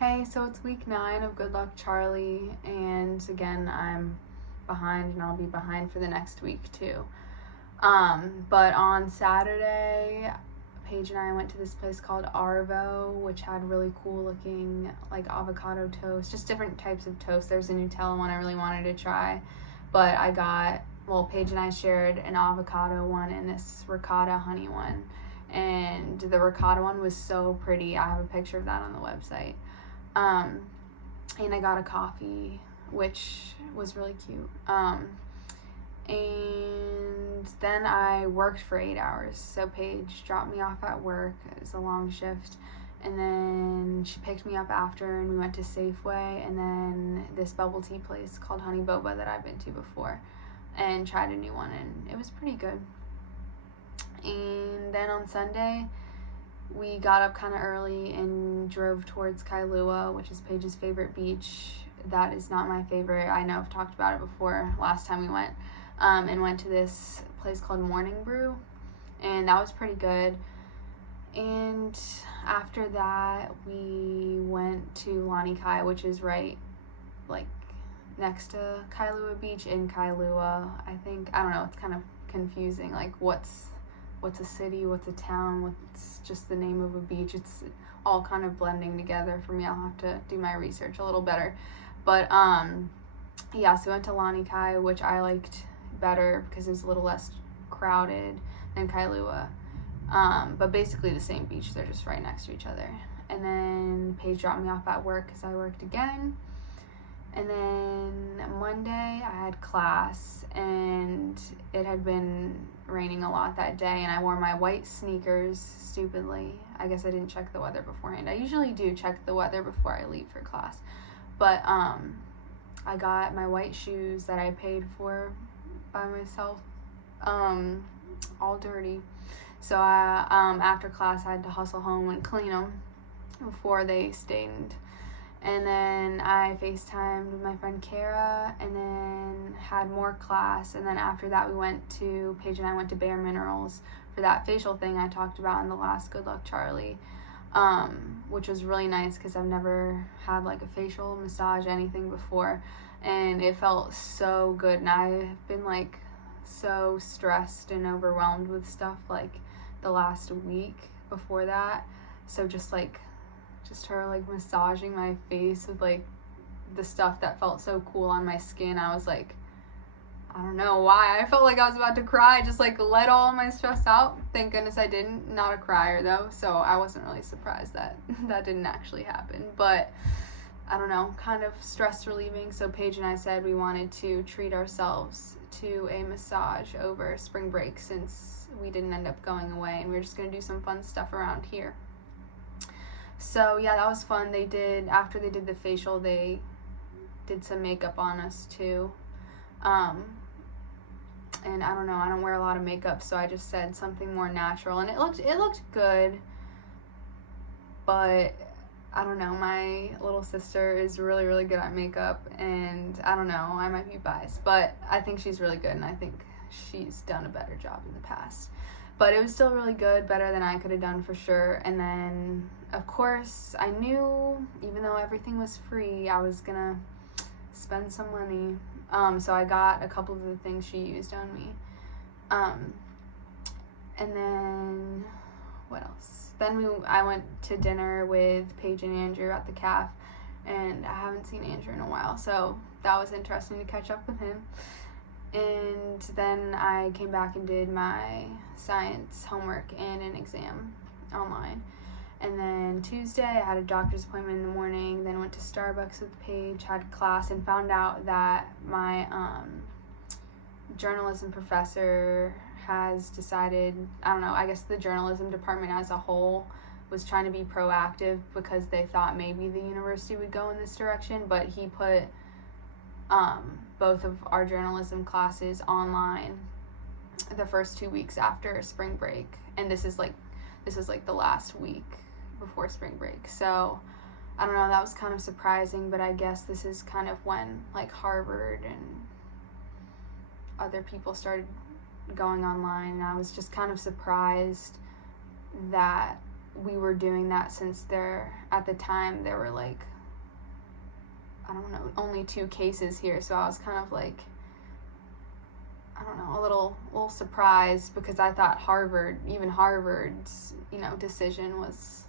Hey, so it's week 9 of Good Luck Charlie, and again, I'm behind, and I'll be behind for the next week too. But on Saturday, Paige and I went to this place called Arvo, which had really cool looking like avocado toast, just different types of toast. There's a Nutella one I really wanted to try, but Paige and I shared an avocado one and this ricotta honey one. And the ricotta one was so pretty. I have a picture of that on the website. And I got a coffee, which was really cute. And then I worked for 8 hours. So Paige dropped me off at work. It was a long shift. And then she picked me up after, and we went to Safeway, and then this bubble tea place called Honey Boba that I've been to before, and tried a new one, and it was pretty good. And then on Sunday, we got up kind of early and drove towards Kailua, which is Paige's favorite beach. That is not my favorite. I know I've talked about it before last time we went. And went to this place called Morning Brew, and that was pretty good. And after that, we went to Lanikai, which is right, like, next to Kailua Beach in Kailua, I think. I don't know, it's kind of confusing, like, what's a city, what's a town, what's just the name of a beach. It's all kind of blending together for me. I'll have to do my research a little better. But, yeah, so we went to Lanikai, which I liked better because it was a little less crowded than Kailua. But basically the same beach. They're just right next to each other. And then Paige dropped me off at work because I worked again. And then Monday I had class, and it had been raining a lot that day, and I wore my white sneakers stupidly. I guess I didn't check the weather beforehand. I usually do check the weather before I leave for class. But I got my white shoes that I paid for by myself, all dirty. So after class I had to hustle home and clean them before they stained. And then I FaceTimed with my friend Kara, and then had more class. And then after that, Paige and I went to Bare Minerals for that facial thing I talked about in the last Good Luck Charlie, which was really nice because I've never had like a facial massage, anything before. And it felt so good. And I've been like so stressed and overwhelmed with stuff like the last week before that. So just her like massaging my face with like the stuff that felt so cool on my skin, I was like, I don't know why, I felt like I was about to cry. Just like let all my stress out. Thank goodness I didn't. Not a crier though, so I wasn't really surprised that that didn't actually happen. But I don't know, kind of stress relieving. So Paige and I said we wanted to treat ourselves to a massage over spring break since we didn't end up going away, and we were just gonna do some fun stuff around here. So yeah, that was fun. After they did the facial, they did some makeup on us too. And I don't know, I don't wear a lot of makeup, so I just said something more natural, and it looked good. But I don't know, my little sister is really, really good at makeup, and I don't know, I might be biased, but I think she's really good, and I think she's done a better job in the past. But it was still really good, better than I could have done for sure. And then, of course, I knew, even though everything was free, I was gonna spend some money. So I got a couple of the things she used on me. And then, what else? Then I went to dinner with Paige and Andrew at the caf, and I haven't seen Andrew in a while, so that was interesting to catch up with him. And then I came back and did my science homework and an exam online. And then Tuesday I had a doctor's appointment in the morning, then went to Starbucks with Paige, had class, and found out that my journalism professor has decided, I don't know, I guess the journalism department as a whole was trying to be proactive because they thought maybe the university would go in this direction, but he put both of our journalism classes online the first 2 weeks after spring break, and this is like the last week before spring break. So I don't know, that was kind of surprising, but I guess this is kind of when like Harvard and other people started going online, and I was just kind of surprised that we were doing that since at the time there were like, I don't know, only 2 cases here. So I was kind of like, I don't know, a little surprised, because I thought Harvard's, decision was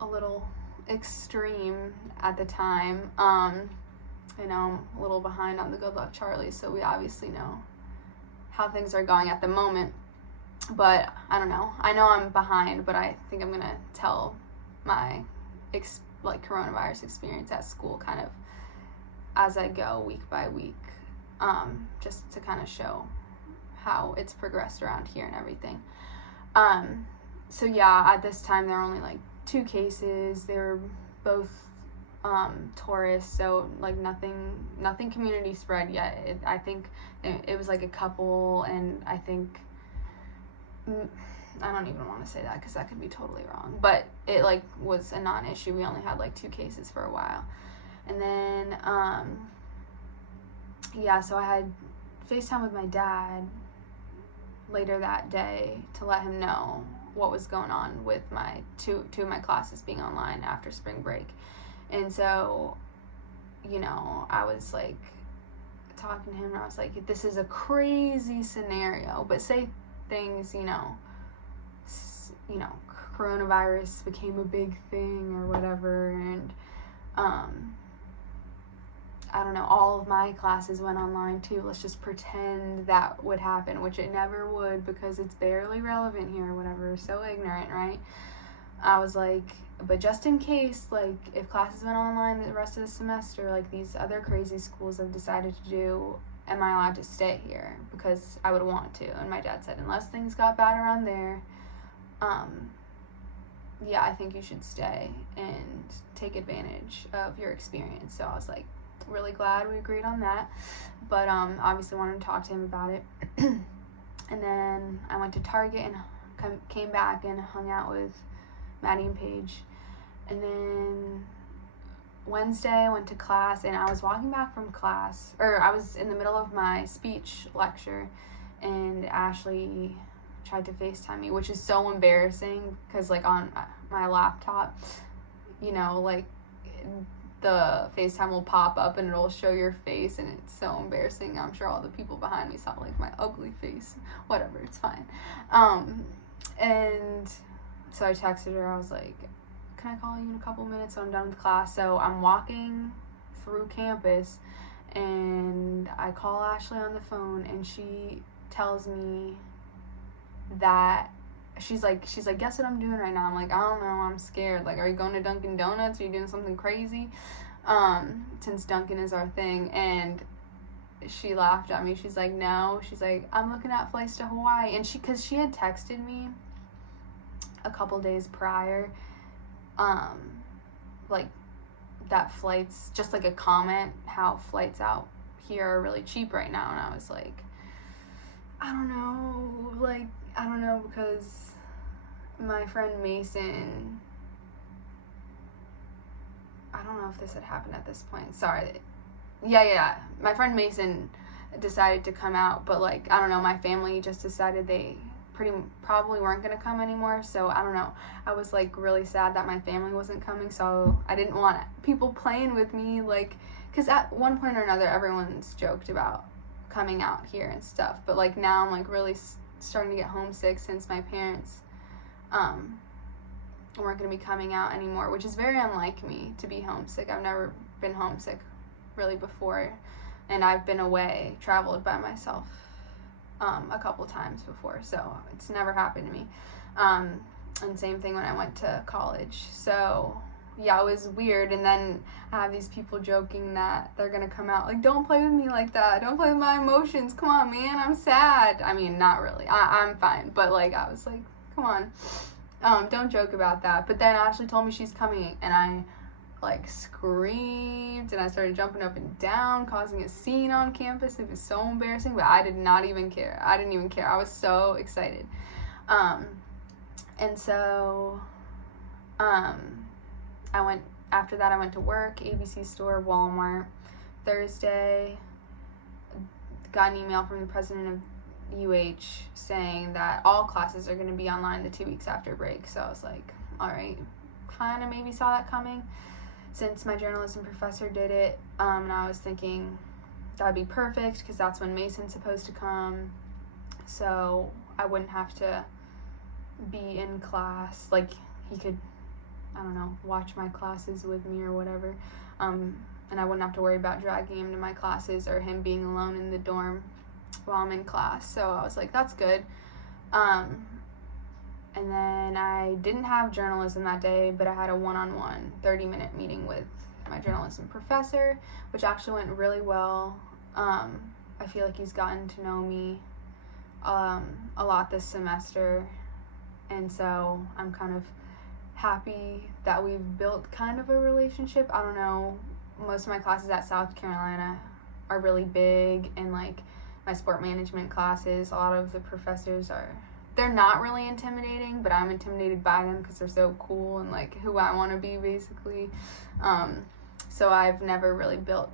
a little extreme at the time. I'm a little behind on the Good Luck Charlie, so we obviously know how things are going at the moment. But I don't know. I know I'm behind, but I think I'm going to tell my coronavirus experience at school kind of as I go week by week, just to kind of show how it's progressed around here and everything. So yeah, at this time there were only like 2 cases. They were both tourists, so like nothing community spread yet. I think it was like a couple, and I think I don't even want to say that because that could be totally wrong, but it like was a non-issue. We only had like 2 cases for a while. And then so I had FaceTime with my dad later that day to let him know what was going on with my two of my classes being online after spring break. And so, I was like talking to him, and I was like, this is a crazy scenario, but say things, coronavirus became a big thing or whatever, and I don't know, all of my classes went online too. Let's just pretend that would happen, which it never would, because it's barely relevant here or whatever. So ignorant, right? I was like, but just in case, like, if classes went online the rest of the semester, like these other crazy schools have decided to do, am I allowed to stay here? Because I would want to. And my dad said, unless things got bad around there, I think you should stay and take advantage of your experience. So I was like, really glad we agreed on that, but obviously wanted to talk to him about it. And then I went to Target and came back and hung out with Maddie and Paige. And then Wednesday I went to class, and I was walking back from class, or I was in the middle of my speech lecture, and Ashley tried to FaceTime me, which is so embarrassing because like on my laptop, like the FaceTime will pop up and it'll show your face, and it's so embarrassing. I'm sure all the people behind me saw like my ugly face. Whatever, it's fine. And so I texted her. I was like, can I call you in a couple minutes when I'm done with class? So I'm walking through campus, and I call Ashley on the phone, and she tells me that she's like, guess what I'm doing right now? I'm like, I don't know, I'm scared. Like, are you going to Dunkin' Donuts? Are you doing something crazy? Since Dunkin' is our thing. And she laughed at me. She's like, no. She's like, I'm looking at flights to Hawaii. And because she had texted me a couple days prior, like that flights, just like a comment, how flights out here are really cheap right now. And I was like, I don't know, because my friend Mason, I don't know if this had happened at this point. Sorry. Yeah. My friend Mason decided to come out, but like, I don't know, my family just decided they probably weren't going to come anymore. So I don't know. I was like really sad that my family wasn't coming. So I didn't want people playing with me, like, because at one point or another, everyone's joked about coming out here and stuff. But like now I'm like really starting to get homesick since my parents weren't going to be coming out anymore, which is very unlike me to be homesick. I've never been homesick really before, and I've been away, traveled by myself a couple times before, so it's never happened to me. And same thing when I went to college. So yeah, it was weird. And then I have these people joking that they're gonna come out, like, don't play with me like that, don't play with my emotions, come on man, I'm sad. I mean, not really, I'm fine, but like I was like, come on, don't joke about that. But then Ashley told me she's coming, and I like screamed, and I started jumping up and down, causing a scene on campus. It was so embarrassing, but I didn't even care. I was so excited. And so after that I went to work, ABC store, Walmart. Thursday, got an email from the president of UH saying that all classes are going to be online the 2 weeks after break. So I was like, all right, kind of maybe saw that coming since my journalism professor did it. And I was thinking that'd be perfect because that's when Mason's supposed to come. So I wouldn't have to be in class. Like, he could, I don't know, watch my classes with me or whatever. And I wouldn't have to worry about dragging him to my classes or him being alone in the dorm while I'm in class. So I was like, that's good. And then I didn't have journalism that day, but I had a one-on-one 30-minute meeting with my journalism professor, which actually went really well. I feel like he's gotten to know me a lot this semester, and so I'm kind of happy that we've built kind of a relationship. I don't know, most of my classes at South Carolina are really big, and like my sport management classes, a lot of the professors they're not really intimidating, but I'm intimidated by them because they're so cool and like who I want to be, basically. So I've never really built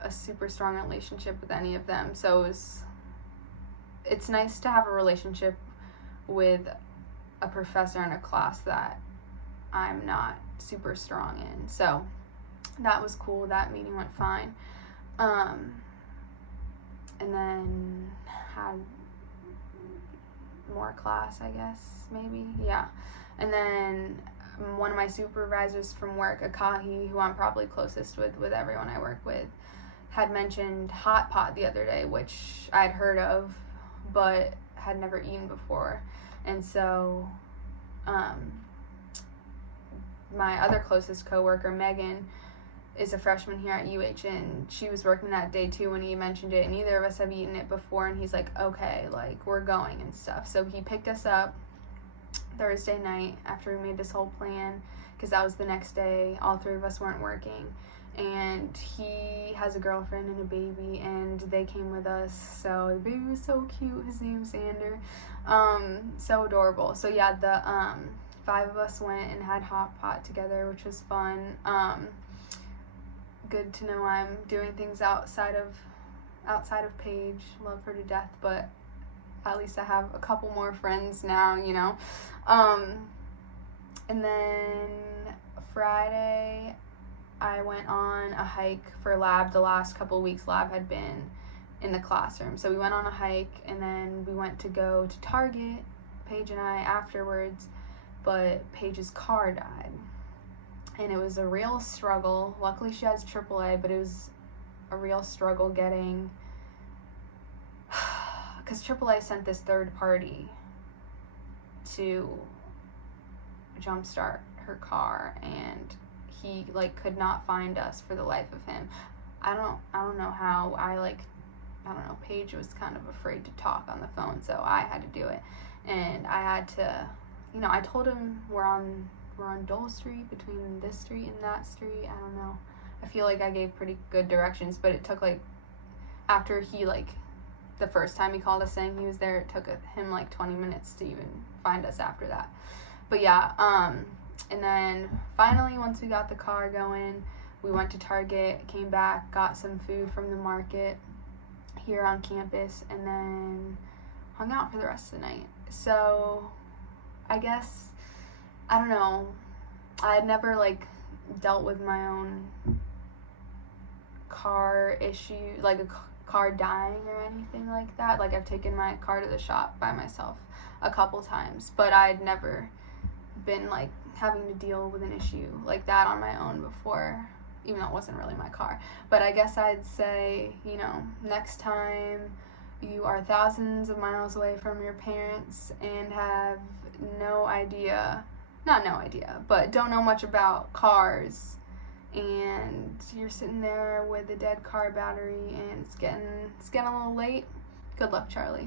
a super strong relationship with any of them. So it's nice to have a relationship with a professor in a class that I'm not super strong in. So that was cool. That meeting went fine. And then had more class, I guess, maybe. Yeah. And then one of my supervisors from work, Akahi, who I'm probably closest with everyone I work with, had mentioned hot pot the other day, which I'd heard of but had never eaten before. And so my other closest coworker, Megan, is a freshman here at UH, and she was working that day too when he mentioned it, and neither of us have eaten it before, and he's like, okay, like, we're going and stuff. So he picked us up Thursday night after we made this whole plan, because that was the next day. All three of us weren't working, and he has a girlfriend and a baby, and they came with us. So the baby was so cute. His name's Xander. So adorable. So yeah, the 5 of us went and had hot pot together, which was fun. Good to know I'm doing things outside of Paige. Love her to death, but at least I have a couple more friends now, you know. And then Friday I went on a hike for lab. The last couple weeks lab had been in the classroom, so we went on a hike, and then we went to go to Target, Paige and I, afterwards, but Paige's car died. And it was a real struggle. Luckily, she has AAA, but it was a real struggle getting... Because AAA sent this third party to jumpstart her car, and he, like, could not find us for the life of him. I don't know how. I don't know. Paige was kind of afraid to talk on the phone, so I had to do it. And I had to... You know, I told him we're on Dole Street, between this street and that street. I don't know. I feel like I gave pretty good directions, but it took, like, after he, like, the first time he called us saying he was there, it took him, like, 20 minutes to even find us after that. But yeah, and then finally, once we got the car going, we went to Target, came back, got some food from the market here on campus, and then hung out for the rest of the night. So I guess, I don't know, I had never, like, dealt with my own car issue, like a car dying or anything like that. Like, I've taken my car to the shop by myself a couple times, but I'd never been, like, having to deal with an issue like that on my own before, even though it wasn't really my car. But I guess I'd say, you know, next time you are thousands of miles away from your parents and have but don't know much about cars, and you're sitting there with a dead car battery and it's getting a little late, good luck, Charlie.